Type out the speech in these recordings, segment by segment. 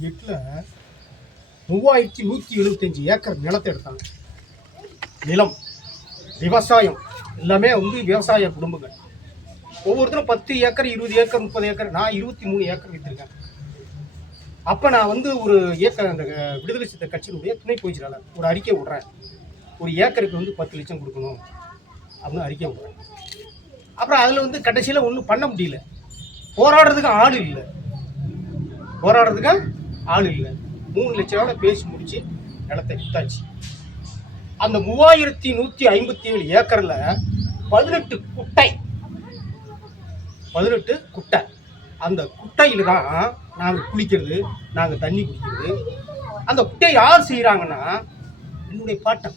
2008 3175 acre நிலத்தை எடுத்தாங்க. நிலம் விவசாயம் எல்லாமே விவசாய குடும்பங்கள். ஒவ்வொருத்தரும் 10 ஏக்கர் 20 ஏக்கர் 30 ஏக்கர். நான் 23 ஏக்கர் வித்திருக்கேன். அப்போ நான் ஒரு அந்த விடுதலை சிறுத்தை கட்சியினுடைய துணை பொதுச்செயலாளர் ஒரு அறிக்கை விடுறேன். ஒரு ஏக்கருக்கு 10 லட்சம் கொடுக்கணும் அப்படின்னு அறிக்கை விடுறேன். அப்புறம் அதில் கடைசியில் ஒன்றும் பண்ண முடியல. போராடுறதுக்கு ஆள் இல்லை. 3 லட்சம் ரூபாய் பேசி முடிச்சு நிலத்தை வித்தாச்சு. அந்த 3157 ஏக்கரில் 18 குட்டை. அந்த குட்டையில் தான் நாங்கள் குளிக்கிறது, நாங்கள் தண்ணி குடிக்கிறது. அந்த குட்டையை யார் செய்கிறாங்கன்னா என்னுடைய பாட்டன்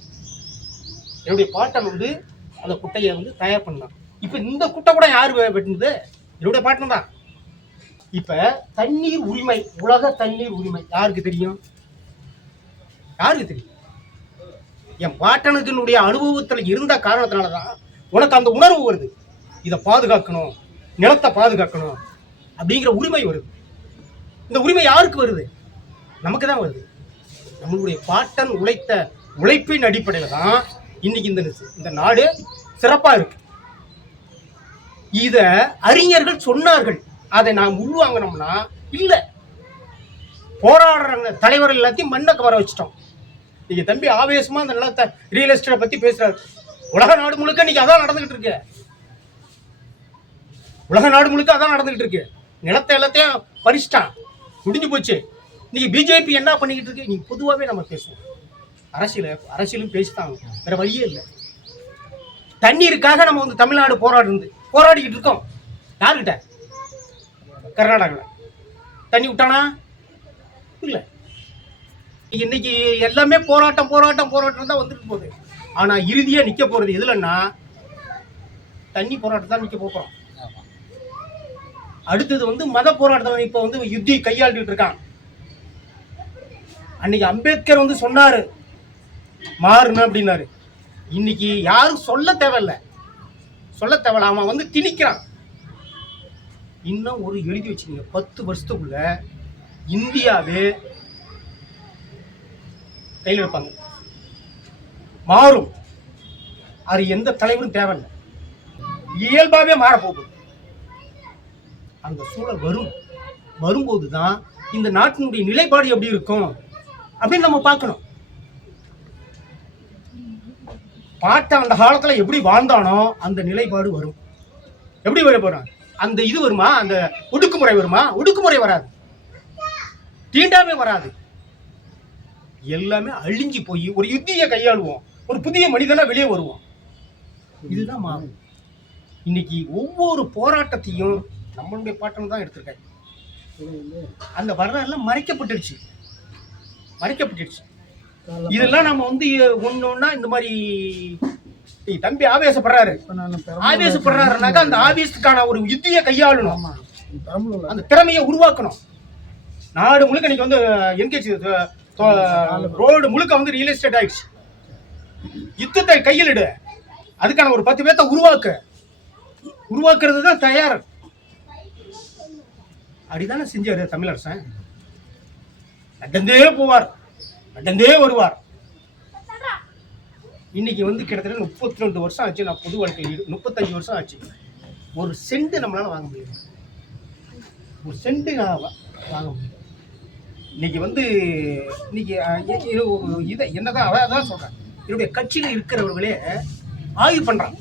அந்த குட்டையை தயார் பண்ணான். இப்போ இந்த குட்டை கூட யார் வெட்டினது? என்னுடைய பாட்டன் தான். இப்போ தண்ணீர் உரிமை, உலக தண்ணீர் உரிமை யாருக்கு தெரியும்? என் பாட்டனுக்கு அனுபவத்தில் இருந்த காரணத்தினால தான் உனக்கு அந்த உணர்வு வருது. இதை பாதுகாக்கணும், நிலத்தை பாதுகாக்கணும் அப்படிங்கிற உரிமை வருது. இந்த உரிமை யாருக்கு வருது? நமக்கு தான் வருது. நம்மளுடைய பாட்டன் உழைத்த உழைப்பின் அடிப்படையில் தான் இன்னைக்கு இந்த நாடு சிறப்பாக இருக்கு. இதை அறிஞர்கள் சொன்னார்கள். அதை நாம் உள்வாங்கினோம்னா இல்லை. போராடுற தலைவர்கள் எல்லாத்தையும் மண்ணக்க வர வச்சுட்டோம். நீங்க தம்பி ஆவேசமா அந்த நிலத்தை ரியல் எஸ்டேட்டை பத்தி பேசுறாரு. உலக நாடு முழுக்க இன்னைக்கு அதான் நடந்துகிட்டு இருக்கு. நிலத்தை எல்லாத்தையும் பறிச்சிட்டான், முடிஞ்சு போச்சு. இன்னைக்கு பிஜேபி என்ன பண்ணிக்கிட்டு இருக்கு? நீங்க பொதுவாகவே நம்ம பேசுவோம். அரசியலும் பேசிட்டாங்க, வேற வழியே இல்லை. தண்ணீருக்காக நம்ம தமிழ்நாடு போராடிக்கிட்டு இருக்கோம். யாருக்கிட்ட? கர்நாடகாவில் தண்ணி விட்டானா? இல்லை. இன்னைக்கு எல்லாமே போராட்டம் தான் வந்துட்டு போகுது. ஆனா இறுதியா நிக்க போறது எதுலன்னா தண்ணி போராட்டம் தான் நிக்க போறோம். அடுத்தது மத போராட்டம். இப்ப யுத்தி கையாளிட்டு இருக்கான். அன்னைக்கு அம்பேத்கர் சொன்னாரு மாறுன அப்படின்னாரு. இன்னைக்கு யாரும் சொல்ல தேவையில்ல. அவன் திணிக்கிறான். இன்னும் எழுதி வச்சுக்கீங்க, 10 வருஷத்துக்குள்ள இந்தியாவே கையில் இருப்பாங்க, மாறும். அது எந்த தலைவரும் தேவையில்லை, இயல்பாகவே மாறப்போகுது. அந்த சூழல் வரும்போதுதான் இந்த நாட்டினுடைய நிலைப்பாடு எப்படி இருக்கும் அப்படின்னு நம்ம பார்க்கணும். பாட்ட அந்த காலத்துல எப்படி வாழ்ந்தானோ அந்த நிலைப்பாடு வரும். எப்படி வர போறான்? அந்த இது வருமா? அந்த ஒடுக்குமுறை வருமா? ஒடுக்குமுறை வராது, தீண்டாமே வராது. எல்லாமே அழிஞ்சு போய் ஒரு யுத்தியை கையாளுவோம், ஒரு புதிய மனிதனா வெளியே வருவோம். இதுதான் மாறும். இன்னைக்கு ஒவ்வொரு போராட்டத்தையும் நம்மளுடைய பாட்டன் தான் எடுத்திருக்காங்க. அந்த வரலாறுலாம் மறைக்கப்பட்டுடுச்சு. இதெல்லாம் நம்ம ஒன்னொன்னா இந்த மாதிரி தம்பி ஆவேசப்படுறாருனாக்கா அந்த ஆவேசத்துக்கான ஒரு யுத்தியை கையாளணும், அந்த திறமையை உருவாக்கணும். நாடு முழுக்க இன்னைக்கு என்கேஜ் ரோடு முழுக்க ரியல் எஸ்டேட் ஆயிடுச்சு. யுத்தத்தை கையிலிடு, அதுக்கான ஒரு 10 பேர்த்த உருவாக்குறது தான் தயார். அப்படிதானே செஞ்சாரு தமிழரசன். நடந்தே போவார், நடந்தே வருவார். இன்னைக்கு கிட்டத்தட்ட 32 வருஷம் ஆச்சு. நான் பொது வாழ்க்கையில் 35 வருஷம் ஆச்சு. ஒரு சென்ட் நம்மளால வாங்க முடியும். வாங்க முடியும். இன்னைக்கு இதை என்னதான் அதான் சொல்றேன். என்னுடைய கட்சியில் இருக்கிறவர்களே ஆய்வு பண்றான்.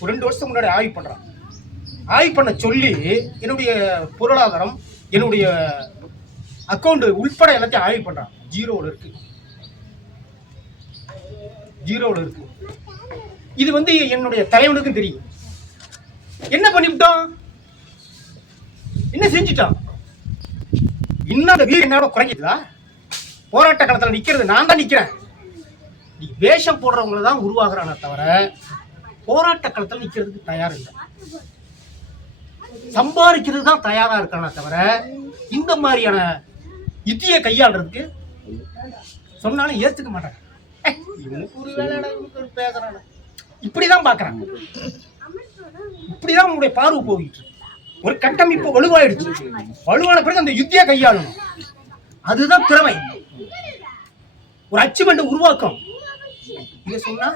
ஒரு 2 வருஷத்துக்கு முன்னாடி ஆய்வு பண்ண சொல்லி என்னுடைய பொருளாதாரம், என்னுடைய அக்கௌண்ட் உள்பட எல்லாத்தையும் ஆய்வு பண்றான். ஜீரோவில் இருக்கு. இது என்னுடைய தலைவனுக்கும் தெரியும். என்ன பண்ணிவிட்டோம், என்ன செஞ்சுட்டான்? இன்னும் அந்த வீர என்னோட குறைஞ்சிதா? போராட்ட காலத்தில் நிக்கிறது நான் தான் நிக்கிறேன். நீ வேஷம் போடுறவங்களை தான் உருவாகிறானே தவிர போராட்ட காலத்தில் நிக்கிறதுக்கு தயார் இல்லை. சம்பாதிக்கிறது தான் தயாரா இருக்கானே தவிர இந்த மாதிரியான யுத்தியை கையாளுறதுக்கு சொன்னாலும் ஏத்துக்க மாட்டாங்க. இவனுக்கு ஒரு வேலை, பேசுறான இப்படிதான் பாக்குறாங்க. இப்படிதான் உங்களுடைய பார்வை போயிட்டு. ஒரு கட்டமைப்பு வலுவாயிடுச்சு. வலுவான பிறகு அந்த யுத்தியை கையாளணும். அதுதான் திறமை. ஒரு அச்சீவ்மெண்ட் உருவாக்கம். இதை சொன்னா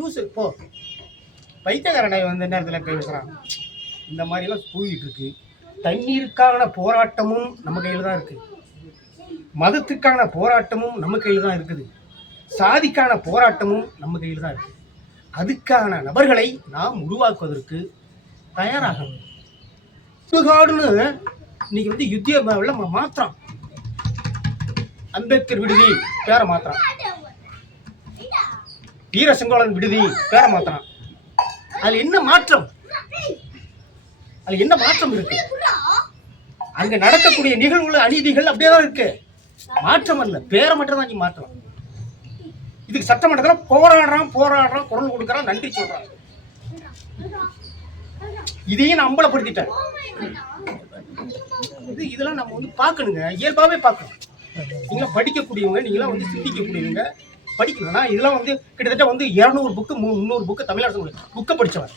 லூசு போ பைத்தியக்காரனை வந்து நேரத்தில் பேசுறான். இந்த மாதிரி எல்லாம் போயிட்டு இருக்கு. தண்ணீருக்கான போராட்டமும் நம்ம கையில தான் இருக்கு. மதத்துக்கான போராட்டமும் நம்ம கையில தான் இருக்குது. சாதிக்கான போராட்டமும் நம்ம கையில தான் இருக்கு. அதுக்கான நபர்களை நாம் உருவாக்குவதற்கு தயாராகணும். சுடுகாடுன்னு இன்னைக்கு வந்து யுத்திய மாத்திரம். அம்பேத்கர் விடுதி பேர மாத்திரம், வீர செங்கோலன் விடுதி பேர மாத்திரம். அதுல என்ன மாற்றம்? அதுல என்ன மாற்றம் இருக்கு? அங்க நடக்கக்கூடிய நிகழ்வுகள் அநீதிகள் அப்படியேதான் இருக்கு. மாற்றம் அல்ல, பேரை மட்டும் தான் நீ மாற்றம். இதுக்கு சட்டமன்றத்தில் போராடுறான் குரல் கொடுக்கறான், நன்றி சொல்றான். இதையும் நான் அம்பலப்படுத்திட்டேன். இதெல்லாம் நம்ம வந்து பார்க்கணுங்க, இயல்பாவே பார்க்கணும். நீங்களா படிக்கக்கூடியவங்க, நீங்களாம் வந்து சிந்திக்கக்கூடியவங்க படிக்கணும்னா இதெல்லாம் வந்து கிட்டத்தட்ட வந்து 200 புக்கு 300 புக்கு தமிழரசு புக்கை படித்தவன்.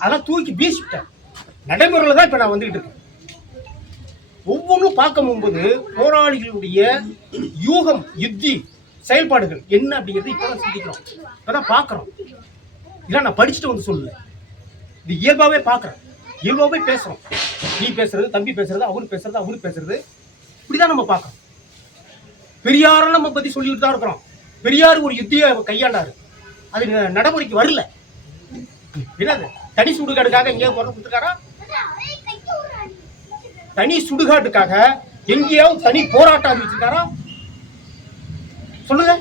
அதெல்லாம் தூக்கி வீசிவிட்டேன். நடைமுறையில் தான் இப்போ நான் வந்துகிட்டு இருக்கேன். ஒவ்வொன்றும் பார்க்கும்போது போராளிகளுடைய யூகம், யுத்தி, செயல்பாடுகள் என்ன அப்படிங்கிறது இப்போதான் சிந்திக்கிறோம், இப்போதான் பார்க்குறோம். இதெல்லாம் நான் படிச்சுட்டு வந்து சொல்லல, இது இயல்பாகவே பார்க்குறேன், இயல்பாகவே பேசுகிறோம். நீ பேசுறது, தம்பி பேசுறது, அவரு பேசுறது இப்படிதான் நம்ம பார்க்குறோம். பெரியாரும் நம்ம பற்றி சொல்லிட்டு தான் இருக்கிறோம். பெரியார் ஒரு யுத்தியை கையாண்டாரு, அது நடைமுறைக்கு வரல. என்னது தனி சுடுகாடுக்காக எங்கேயாவது குரல் கொடுத்துருக்காரா? தனி சுடுகாட்டுக்காக எங்கேயாவது தனி போராட்டம் அறிவிச்சிருக்காரா? சொல்லுங்க.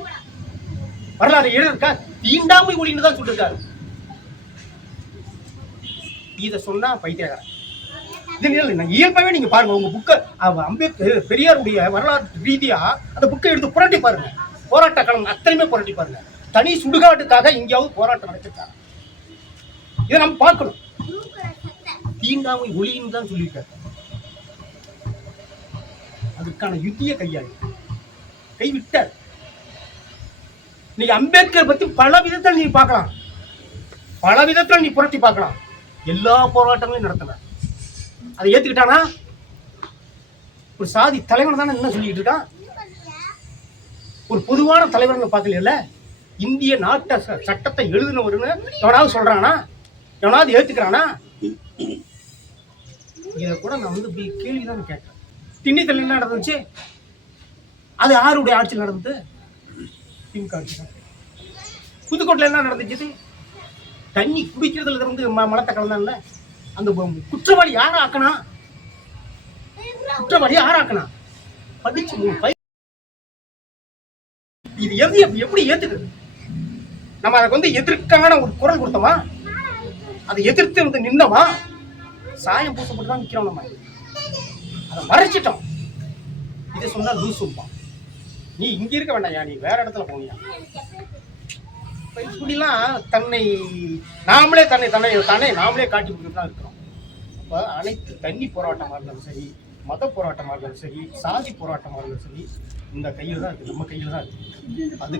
வரலாறு எழுதிருக்கா? தீண்டாமை ஒளின்னு தான் சொல்லிருக்காரு. இத சொன்னா பைத்தியக்காரன். இயல்பாவே நீங்க பாருங்க, உங்க புக்க அம்பேத்கர் பெரியாருடைய வரலாற்று ரீதியா அந்த புக்கை எடுத்து புரட்டி பாருங்க. போராட்ட களம் அத்தனையுமே புரட்டி பாருங்க. தனி சுடுகாட்டுக்காக எங்கேயாவது போராட்டம் நடத்திருக்காங்க, இதை நம்ம பார்க்கணும். தீண்டாமை ஒளின்னு தான் சொல்லியிருக்காரு. அதுக்கான யுத்திய கைவிட்டார். நீங்க அம்பேத்கர் பத்தி பல விதத்தில் நீ பார்க்கலாம், பல விதத்தில் நீ புரட்டி பார்க்கலாம். எல்லா போராட்டங்களையும் நடத்தினார். அதை ஏத்துக்கிட்டானா? ஒரு சாதி தலைவர் தானே என்ன சொல்லிட்டு இருக்கான்? ஒரு பொதுவான தலைவர்னு பார்க்கல. இந்திய நாட்ட சட்டத்தை எழுதினவருன்னு எவனாவது சொல்றானா? எவனாவது ஏத்துக்கிறானா? இதை கூட நான் வந்து இப்படி கேள்விதான் கேட்கிறேன். திண்ணித்தல் என்ன நடந்துச்சு? அது யாருடைய ஆட்சியில் நடந்தது? திமுக ஆட்சி தான். புதுக்கோட்டையில் என்ன நடந்துச்சு? தண்ணி குடிக்கிறதுல இருந்து மலத்தை கலந்தான்ல, அந்த குற்றவாளி யாரை ஆக்கனா? படிச்சு இது எப்படி ஏத்துக்கிறது? நம்ம அதுக்கு வந்து எதிர்க்கான ஒரு குரல் கொடுத்தோமா? அதை எதிர்த்து வந்து நின்னோமா? சாயம் பூசப்பட்டு தான் நிக்கிறோம். நம்ம அதை மறைச்சிட்டோம். இதை சொன்னா லூசுப்பா, நீ இங்க இருக்க வேண்டாம், நீ வேற இடத்துல போனியா? இப்படிலாம் நாமளே காட்டி கொடுத்துட்டு தான் இருக்கிறோம். அப்ப அனைத்து தண்ணி போராட்டமாக இருந்தாலும் சரி, மத போராட்டமாக இருந்தாலும் சரி, சாதி போராட்டமாக இருந்தாலும் சரி, இந்த கையில் தான் இருக்கு, நம்ம கையில் தான் இருக்கு. அது